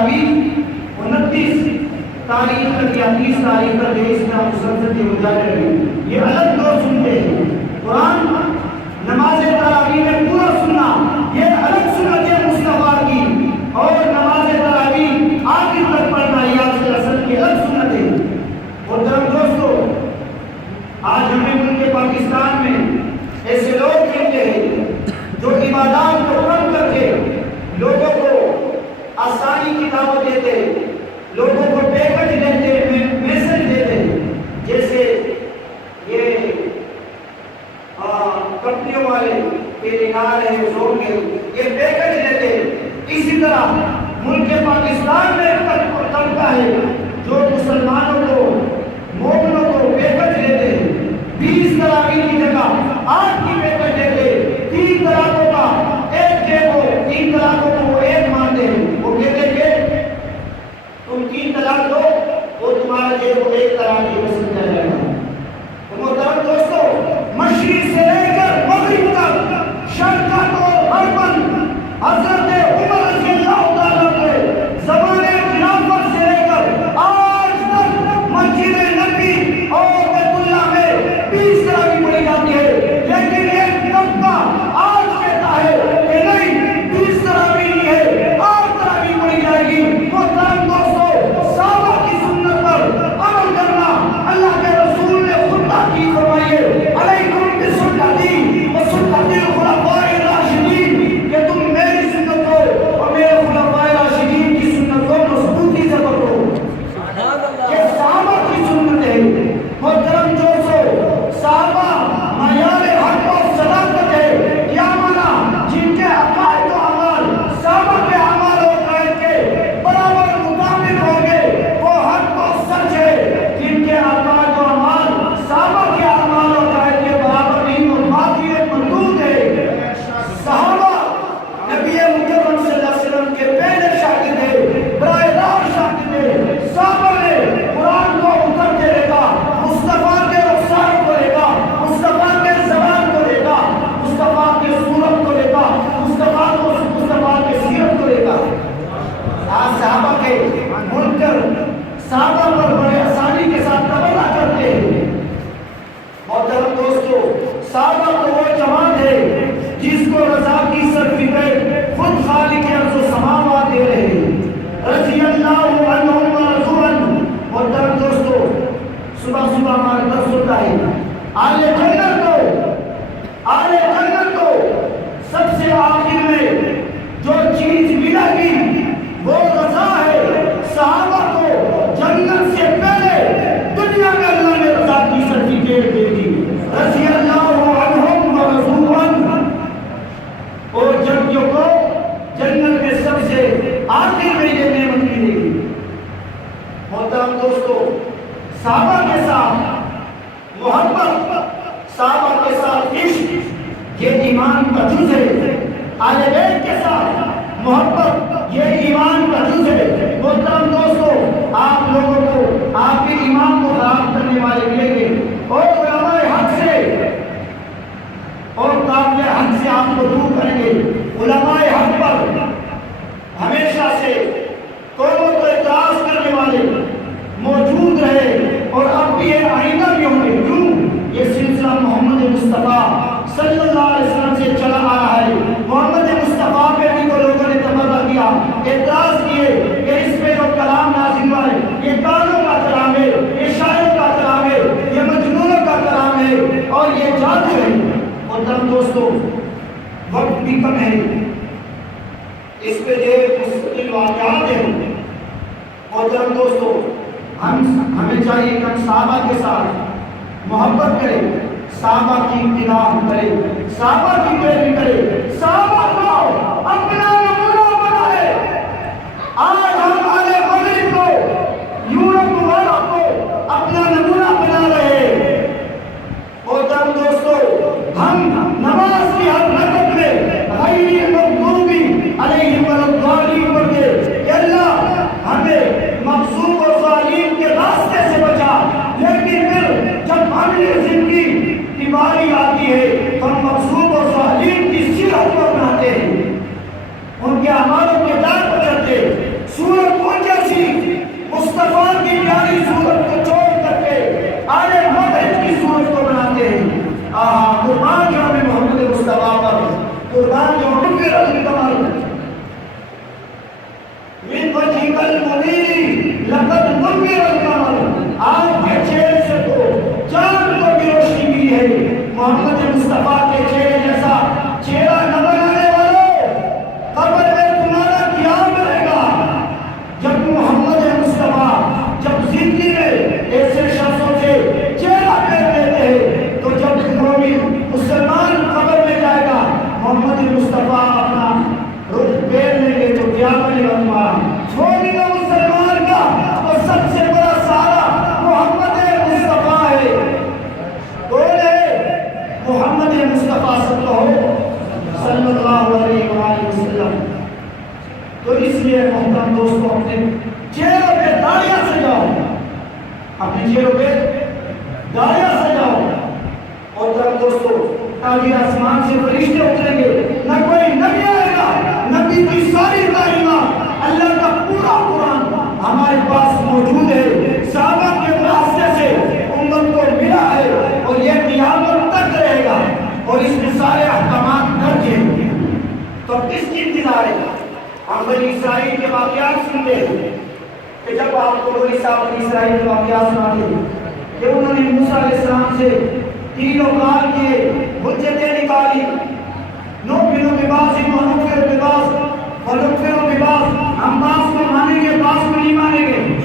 تراویح 29 تاریخ تک یا 30 تاریخ تک اس میں مسلسل کی گزارش رہی. یہ الگ دو سنتے ہیں. قرآن نماز تراویح میں پورا سننا یہ الگ سنت ہے مصطفیٰ کی, اور نماز تراویح آخر تک پڑھنا یہ آج کے اصل کی الگ سنت ہے. اور دوستو, آج ہمیں ملک پاکستان میں ایسے لوگ ملتے ہیں جو عبادات کو کم کر کے لوگوں کو آسانی کی دعوت دیتے, لوگوں کو پیکج دیتے, میسج دیتے, جیسے یہ کمپنیوں والے ٹیلیکار ہے, زور کے یہ پیکج دیتے. اسی طرح ملک پاکستان میں ایک طبقہ ہے جو مسلمانوں کو, مومنوں کو پیکج دیتے ہیں. 20 تراویح کی جگہ 8 کی پیکج دیتے. 3 طلاقوں کا ایک ہے وہ 3 طلاقوں کو وہ ایک مانتے ہیں. وہ کہتے کہ تم 3 طلاق دو وہ تمہارا جو وہ ایک طلاق ہی پسند کر جائے گا. محترم دوستو, مشرق سے لے کر مغرب تک, شرق اور غرب, حضرت عمر رضی اللہ تعالیٰ کے زمانے خلافت سے لے کر آج تک مسجد نبی اور بیت اللہ میں 20 تراویح پڑھی جاتی ہے. لیکن ایک طبقہ آج کہتا ہے کہ نہیں 20 تراویح نہیں ہے, 8 تراویح پڑھی جائے گی. محترم دوستو, صحابہ کی سنت پر عمل کرنا اللہ کے رسول نے خود تاکید فرمائی ہے, علیکم بسنتی وسنت الخلفاء الراشدین, کہ تم میری سنت کو اور میرے خلفاء راشدین کی سنت کو مضبوطی سے پکڑو. یہ صحابہ کی سنت ہے. محترم دوستو, صحابہ معیار حق اور صداقت ہے. کیا مانا؟ جن کے عقائد و اعمال صحابہ کے اعمال و عقائد کے برابر مطابق ہوں گے وہ حق و سچ ہے. جن کے عقائد و اعمال صحابہ کے اعمال و عقائد کے برابر نہیں وہ باقی مردود ہے. صحابہ نبی مکرم صلی اللہ علیہ وسلم کے پہلے شاگرد ہیں, براہ راست شاگرد ہیں. صحابہ نے قرآن کو اترتے دیکھا, مصطفیٰ کے رخسار کو دیکھا, مصطفیٰ کے زبان کو دیکھا, مصطفیٰ کے صورت کو دیکھا, مصطفیٰ کے سیرت کو دیکھا. آج صحابہ کے منکر صحابہ پر بڑے آسانی کے ساتھ تبرہ کرتے ہیں. محترم دوستو, صحابہ تو وہ جماعت ہے جس کو رضا کی سرٹیفکیٹ خود خالق ارض و سماوات دے رہے ہیں, رضی اللہ عنہم و رضوا عنہ. محترم دوستو, صبح ہمارا درس ہوتا ہے, اہل جنت کو سب سے آخر میں جو چیز ملے گی وہ رضا ہے. صحابہ کو جنت سے پہلے دنیا میں اللہ نے رضا کی سرٹیفکیٹ دے دی, رضی اللہ عنہم و رضوا عنہ. اور جنتیوں کو جنت میں سب سے آخر میں یہ نعمت ملے گی. محترم دوستو, صحابہ کے ساتھ محبت, صحابہ کے ساتھ عشق یہ ایمان کا جز ہے. اہل بیت کے ساتھ محبت یہ ایمان کا جز ہے. محترم دوستو, آپ لوگوں کو آپ کے ایمان کو خراب کرنے والے ملیں گے, اور علماء حق سے اور قابل حق سے آپ کو دور کریں گے. علماء حق پر ہمیشہ سے قوموں کو اعتراض کرنے والے موجود رہے, اور اب بھی یہ آئندہ بھی ہوں گے. کیوں؟ یہ سلسلہ محمد مصطفیٰ صلی اللہ علیہ وسلم سے چلا آ رہا ہے. محمد مصطفیٰ پہ بھی تو لوگوں نے تبرہ کیا, اعتراض کیے کہ اس پہ جو کلام نازل ہوا ہے یہ گانوں کا کلام ہے, یہ شاعروں کا کلام ہے, یہ مجنونوں کا کلام ہے, اور یہ جادو ہے. محترم دوستو, وقت بھی کم ہے, اس پہ جو مستقل واقعات ہیں. محترم دوستو, ہمیں چاہیے کہ ہم صحابہ کے ساتھ محبت کریں, صحابہ کی اتباع کریں, صحابہ کی پیروی کریں, صحابہ کو اپنا نمونہ بنائے. آج ہم اہل مغرب کو, یورپ والا کو اپنا نمونہ بنا رہے ہیں. محترم دوستو, ہم نماز کی ہر رکعت میں غیر المغضوب علیہم ولا الضالین پڑھتے کہ اللہ ہمیں مغصوب اور ظالم کے راستے سے بچا. لیکن پھر جب ہماری زندگی کی باری آتی ہے ہم مغصوب اور ظالم کی سیرت کو اپناتے ہیں, ان کے اعمال و کردار پر چلتے, سورت منزلوں پہ گاڑیاں سجاؤ. اور تب دوستو تاکہ آسمان سے فرشتے اتریں گے, نہ کوئی نبی آئے گا, نبی کی ساری تعلیمات اللہ کا پورا قرآن ہمارے پاس موجود ہے, صحابہ کے واسطے سے امت کو ملا ہے اور یہ قیامت تک رہے گا اور اس میں سارے احکامات درج ہیں. تو کس کی انتظار ہے؟ ہم بنی اسرائیل کے واقعات سنتے ہیں کہ جب آپ کو بنی اسرائیل کے واقعات سناتے ہیں کہ انہوں نے موسیٰ علیہ السلام سے تینوں کال کیے, حجتیں نکالی, نؤمن ببعض ونکفر ببعض ونکفر ببعض, ہم بعض کو مانیں گے بعض کو نہیں مانیں گے.